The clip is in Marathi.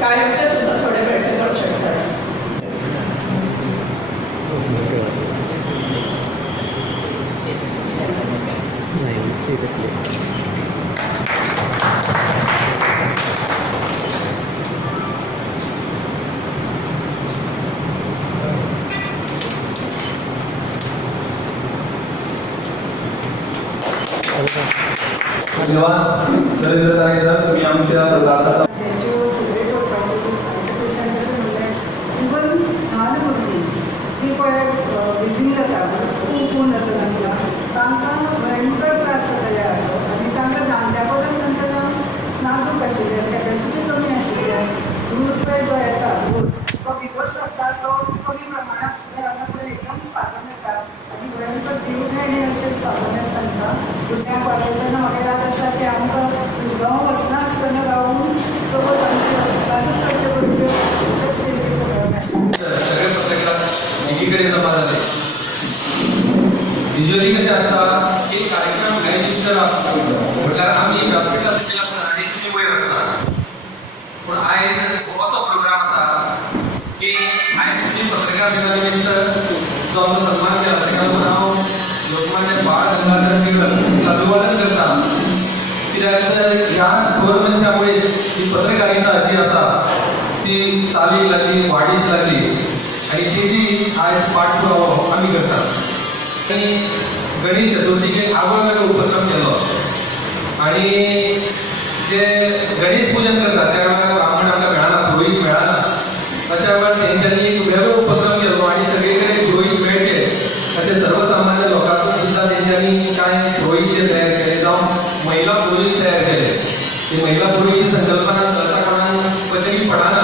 गायकचे सुद्धा थोडे भेटे करू शकतात. धन्यवाद सुरेंद्र ताई सर, तुम्ही आमच्या पदार्थाचा सिगरेट पेशंटाचे म्हणलें इवन ल्हान भुरगीं जी पळय विजींग जाता खूब खून जाता तांकां भयंकर त्रास जाता हाचो आनी तांकां जाणट्या परस तांचें नाजूक आशिल्लें, कॅपेसिटी कमी आशिल्लें, दूध पळय जो येता दूध तो भितर सरता तो कमी प्रमाणांत घरांना फुडें एकदम स्पाजम येता आनी भयंकर जीवघेणी अशें स्पाजम येता तांकां. भुरग्यांक वाचयतना म्हाका याद आसा की आमकां उसगांव वचना आसतना रावून चवथ आमची हॉस्पिटलांतूच करचे पडल्यो अशेच स्टेजीर सगळे पत्रकार एकीकडे जमा झाले. युजली कशें आसता की कार्यक्रम आयोजीत करप म्हटल्यार आमी व्यासपीठाचेर आसतना तेची वयर आसता, पूण आयज असो प्रोग्राम आसा की आयज तुमी पत्रकार दिना निमित्त जो आमचो सन्मान केला ताका लागून हांव लोकमान्य बाळ गंगाधर टिळक अभिवादन करता. कित्याक ह्या थोर मनशामुळे ही पत्रकारिता जी आसा ती चालीक लागली, वाडीस लागली आनी तेची आयज पाठपुरावो आमी करता. आनी गणेश चतुर्थीक आगळो उपक्रम केलो आनी जे गणेश पूजन करतात त्या वेळार ब्राह्मण आमकां मेळना, पुरोहीत मेळना, अशा वेळार तेंच्यांनी एक वेगळो उपक्रम केलो आनी सगळे कडेन पुरोहीत मेळचे अशें सर्वसामान्य लोकांक सुद्दां तेंच्यांनी कांय पुरोहीत तयार केले, जावं महिला पुरोहीत तयार केले. ही महिला पुरोहीत संकल्पना सहसा कोणाक पदरी पडना